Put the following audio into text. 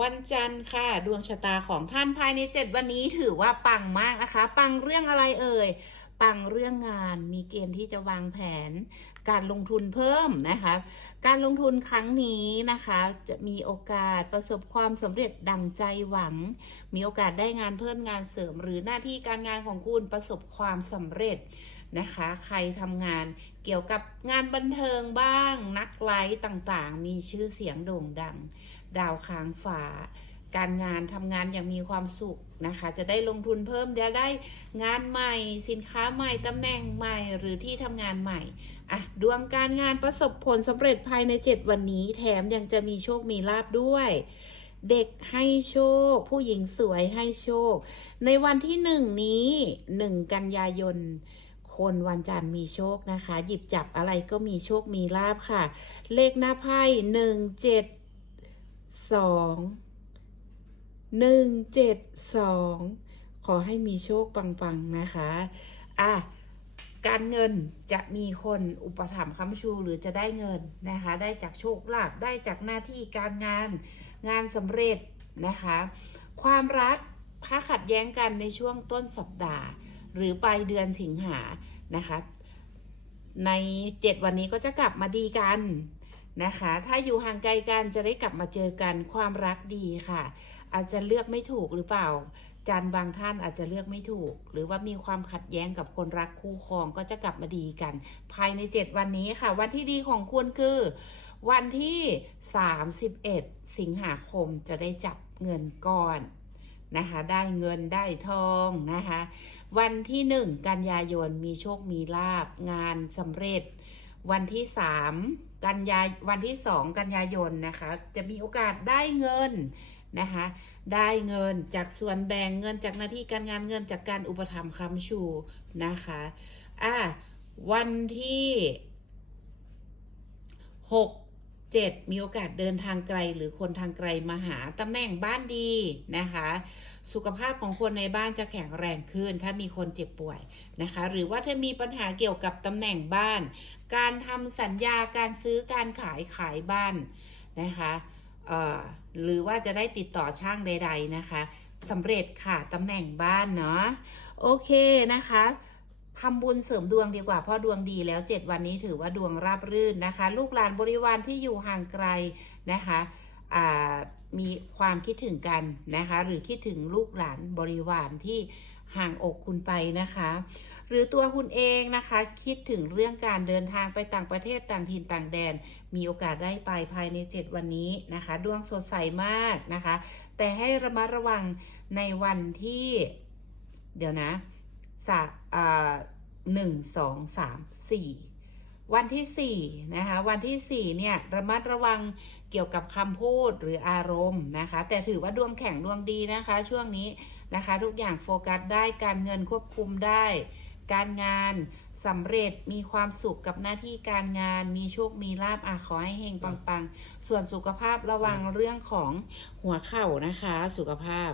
วันจันทร์ค่ะ ดวงชะตาของท่านภายใน 7 วันนี้ถือว่าปังมากนะคะ ปังเรื่องอะไรเอ่ย ปังเรื่องงานมีเกณฑ์ที่จะวางแผน การลงทุนเพิ่มนะคะ การลงทุนครั้งนี้นะคะ จะมีโอกาสประสบความสำเร็จดังใจหวัง มีโอกาสได้งานเพิ่มงานเสริม หรือหน้าที่การงานของคุณประสบความสำเร็จนะคะ ใครทำงานเกี่ยวกับงานบันเทิงบ้าง นักไลฟ์ต่างๆ มีชื่อเสียงโด่งดัง ดาวค้างฟ้า การงานทำงานอย่างมีความสุขนะคะ จะได้ลงทุนเพิ่มจะได้งานใหม่สินค้าใหม่ตำแหน่งใหม่หรือที่ทำงานใหม่อะดวงการงานประสบผลสำเร็จภายใน 7 วันนี้ แถมยังจะมีโชคมีลาบด้วยเด็กให้โชค ผู้หญิงสวยให้โชค ในวันที่หนึ่งนี้หนึ่งกันยายน คนวันจันทร์มีโชคนะคะ หยิบจับอะไรก็มีโชคมีลาบค่ะ เลขหน้าไพ่หนึ่งเจ็ดสอง หนึ่งเจ็ดสองขอให้มีโชคปังๆนะคะ อะ การเงินจะมีคนอุปถัมภ์ค้ำชูหรือจะได้เงินนะคะ ได้จากโชคลาภได้จากหน้าที่การงานงานสำเร็จนะคะ ความรักถ้าขัดแย้งกันในช่วงต้นสัปดาห์ หรือปลายเดือนสิงหานะคะ ในเจ็ดวันนี้ก็จะกลับมาดีกันนะคะ ถ้าอยู่ห่างไกลกันจะได้กลับมาเจอกันความรักดีค่ะ อาจจะเลือกไม่ถูกหรือเปล่า จันบางท่านอาจจะเลือกไม่ถูก หรือว่ามีความขัดแย้งกับคนรักคู่ครองก็จะกลับมาดีกัน ภายใน 7 วันนี้ค่ะ วันที่ดีของคุณคือ วันที่ 31 สิงหาคมจะได้จับเงินก้อนนะคะได้เงินได้ทองนะคะวันที่ 1 กันยายนมีโชคมีลาบงานสำเร็จ วันที่ 3 กันยาวันที่ 2 กันยายนนะคะจะมีโอกาสได้เงิน นะคะ ได้เงินจากส่วนแบ่งเงินจากหน้าที่การงานเงินจากการอุปถัมภ์คำชูนะคะอะวันที่หกเจ็ดมีโอกาสเดินทางไกลหรือคนทางไกลมาหาตำแหน่งบ้านดีนะคะ สุขภาพของคนในบ้านจะแข็งแรงขึ้น ถ้ามีคนเจ็บป่วยนะคะ หรือว่าถ้ามีปัญหาเกี่ยวกับตำแหน่งบ้าน การทำสัญญาการซื้อการขายขายบ้านนะคะ หรือว่าจะได้ติดต่อช่างใด ๆ นะคะสำเร็จค่ะตำแหน่งบ้านเนาะโอเคนะคะทำบุญเสริมดวงดีกว่าเพราะดวงดีแล้ว 7 วันนี้ถือว่าดวงราบรื่นนะคะ ลูกหลานบริวารที่อยู่ห่างไกลนะคะมีความคิดถึงกันนะคะ หรือคิดถึงลูกหลานบริวารที่ ห่างอกคุณไปนะคะ หรือตัวคุณเองนะคะ คิดถึงเรื่องการเดินทางไปต่างประเทศต่างถิ่นต่างแดน มีโอกาสได้ไปภายใน 7 วันนี้นะคะ ดวงสดใสมากนะคะ แต่ให้ระมัดระวังในวันที่ เดี๋ยวนะสะอ่าหนึ่งสองสามสี่ วันที่สี่นะคะวันที่สี่เนี่ยระมัดระวังเกี่ยวกับคำพูดหรืออารมณ์นะคะ แต่ถือว่าดวงแข็งดวงดีนะคะ ช่วงนี้นะคะ ทุกอย่างโฟกัสได้การเงินควบคุมได้ การงานสำเร็จมีความสุขกับหน้าที่การงาน มีโชคมีลาบอะขอให้เฮงปังๆ ส่วนสุขภาพระวังเรื่องของหัวเข่านะคะ สุขภาพ